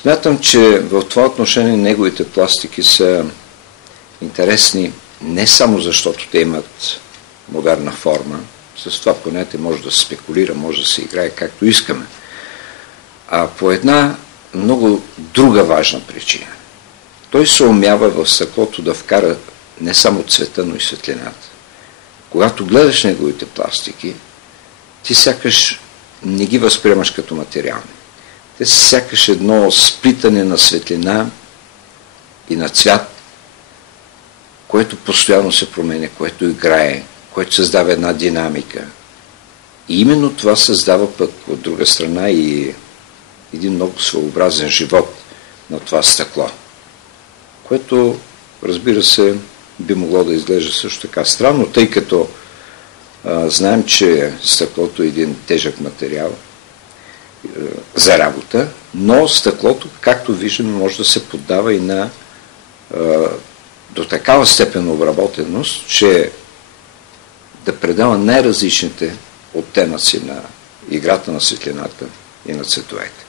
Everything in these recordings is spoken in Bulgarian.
Смятам, че в това отношение неговите пластики са интересни не само защото те имат модерна форма, с това понятие може да се спекулира, може да се играе както искаме, а по една много друга важна причина. Той се умява в стъклото да вкара не само цвета, но и светлината. Когато гледаш неговите пластики, ти сякаш не ги възприемаш като материални. Те са сякаш едно сплитане на светлина и на цвят, което постоянно се променя, което играе, което създава една динамика. И именно това създава пък от друга страна и един много своеобразен живот на това стъкло, което, разбира се, би могло да изглежда също така странно, тъй като знаем, че стъклото е един тежък материал за работа, но стъклото, както виждаме, може да се поддава и на до такава степен обработеност, че да предава най-различните оттенъци на играта на светлината и на цветовете.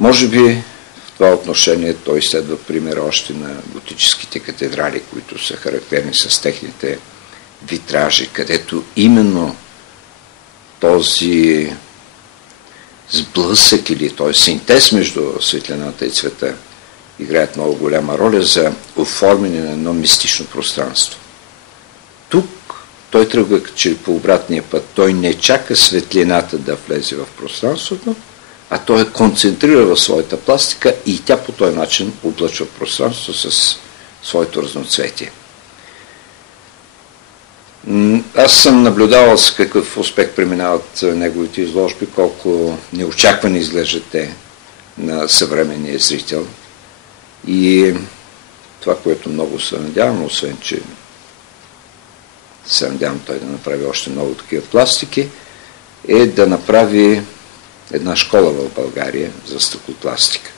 Може би в това отношение той следва пример още на готическите катедрали, които са характерни с техните витражи, където именно този сблъсък или този синтез между светлината и цвета играят много голяма роля за оформяне на едно мистично пространство. Тук той тръгва че по обратния път. Той не чака светлината да влезе в пространството, а той я концентрира в своята пластика и тя по този начин облъчва пространството с своето разноцветие. Аз съм наблюдавал с какъв успех преминават неговите изложби, колко неочаквани изглеждат те на съвременния зрител. И това, което много се надявам, освен че се надявам той да направи още много такива пластики, е да направи една школа в България за стъклопластика.